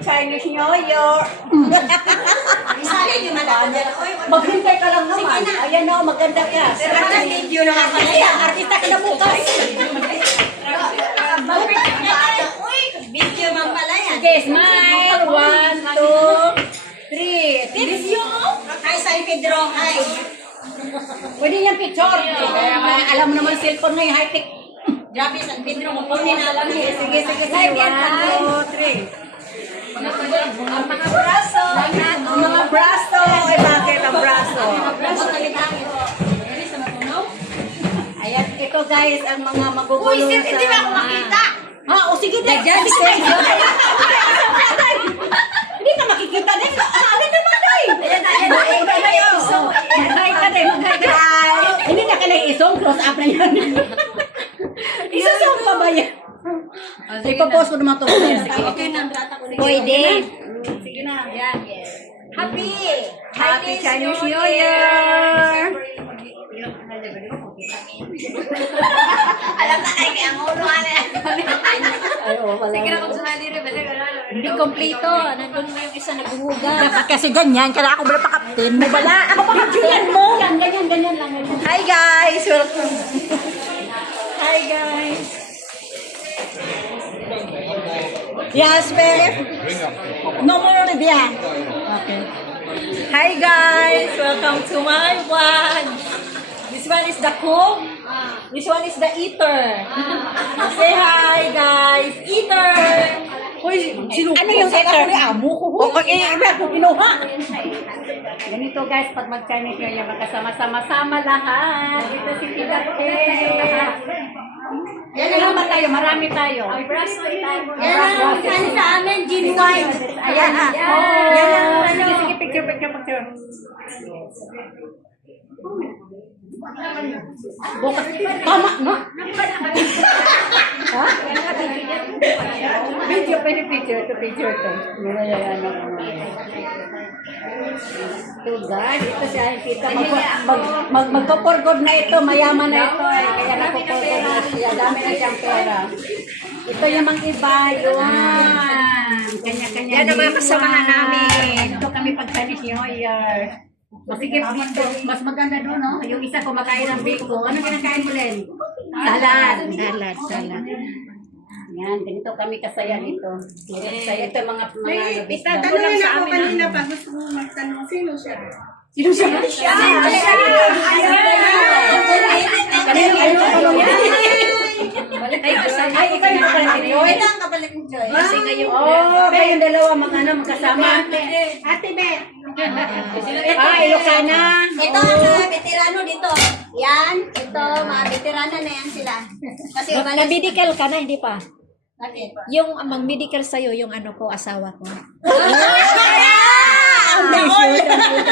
Chinese New Year. Isali nyo man. Maghintay ka lang naman. Ayan o, maganda ka. Video na kapalaya. Artista ka na bukas. Video man pala yan. Okay, smile. 1, 2, 3. Video. Hi, San Pedro. Hi. Pwede yan picture. Kaya alam mo naman cellphone na yung high-tech. Grabe, San Pedro. Mapunin na lang. Sige, sige, sige. 1, 2, 3. Ang mga braso. Ang mga braso. Ay, bakit ang braso? Braso talitang. Ayan, ito guys, ang mga magugulong Uy, sir, hindi ba ako makita? Ha, o sige na. Dadyan, Sige sir. na. Hindi ka makikita din. Ano naman day? Ayan, ayan, ayan. Mag-hi ka din, mag-hi ka. Hindi na ka na isong, close up na yan. Isasong pa ba yan? Ipapost ko naman ito. Okay na. Pwede. Sige na. Yan. Happy. Happy Chinese New Year! Alam na kayo kaya ang ulo. Sige na kung sumali rin. Hindi kompleto. Nandun mo yung isa naghuhuga. Dapat kasi ganyan. Kaya ako bala pa kapten. Mo bala. Ako pa kapten mo. Ganyan, ganyan lang. Hi guys! Welcome. Hi guys. Yes, babe. No more Olivia. Okay. Hi guys. Welcome to my vlog. This one is the cook. This one is the eater. Say hi guys. Eater. Hoy, sino? Ano yung eater? Amo ko. Okay, iba ko kinuha. Ganito guys, pag mag-Chinese New Year, magkasama-sama lahat. Dito si Tita Pei. Yan naman tayo, marami tayo. Yan ang ano sa amin, Jim White. Ayan ah. Yan ang ano. Sige, picture. Bukas. Tama, no? Ha? Video, pwede picture to. Ayan, ito guys, ito siya kita. Magpo-forgod na ito, mayaman na ito. Kaya napo-forgod na siya. Dami na siyang pera. Ito yung mga iba, yun. Kanya-kanya. Yan ang mga kasamahan namin. Ito kami pag Chinese New Year. Masigip dito. Mas maganda doon, no? Yung isa kumakain ng biko. Ano kinakain mo, Len? Salad. Yan, ganito kami kasaya dito. Kasaya ito mga Itatanong na ako kanina pa. Gusto mo magtanong, sino siya? Sino siya? Ay, ikaw yung kapatid niyo. Ito ang kapalik ni Joy. Kasi ngayon. Kayong dalawa magkasama. Ate Beth. Ilocana. Ito ang mga veterano dito. Yan. Ito, mga veterano na yan sila. Kasi umalis. Nag-medical ka na, hindi pa? Bakit? Yung mag-medical sa'yo, yung ano ko, asawa ko.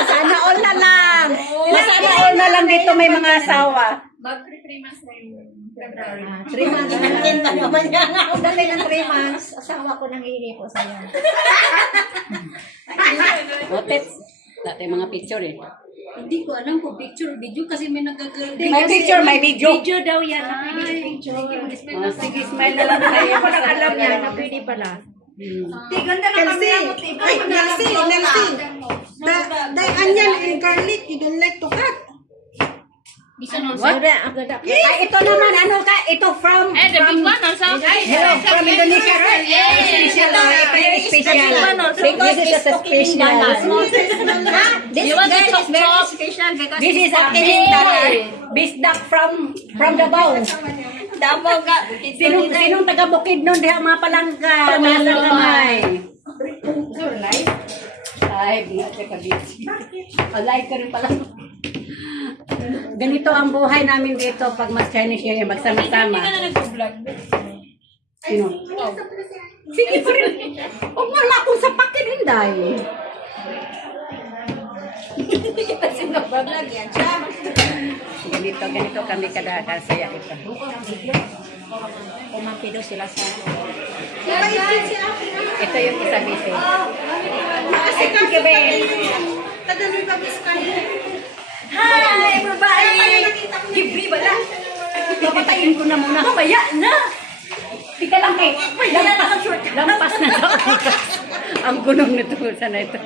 Sana all na lang. Sana all na lang dito may mga asawa. Mag-3 months na yung February. 3 months na. Kinta naman yan. Kung dali ng 3 months, asawa ko nang hihingi po sa'yo. Dati mga picture eh. Hindi ko alam kung picture o video kasi may nagagawin. May picture, may video. Video daw yan. Na pwede picture. Sige, smile na lang tayo. Ako lang alam yan na pwede pala. Ganda na kami ang motibo. Ay, Nancy. Dahil onion and garlic, you don't like to cut. What? Ay, ito naman, ano ka? Ito from... the big one also. Hello, from Indonesia, right? Special. Ito yung special. This is a special. You want to chop chop? This is a bisdak from Davao. Davao ka. Sinong taga Bukidnon diha mga palangka, nasa kamay. Ay, busy ka busy. Alive ka rin pala. Ganito ang buhay namin dito pag mag-Chinese New Year, magsama-sama. Sino? Sige pa rin. Huwag mo lang akong sapakin, Inday. Vlog yan siya. Ganito kami kasaya ito. Kumampido sila sa... Ito yung isa busy. Kasi Thank you, babe. Taganoy pa biskay. Hi, everybody! Gibri ba na? Papatayin ko na muna. Mamaya na! Tika lang kay. Lampas na to. Ang gunong nito. Sana ito.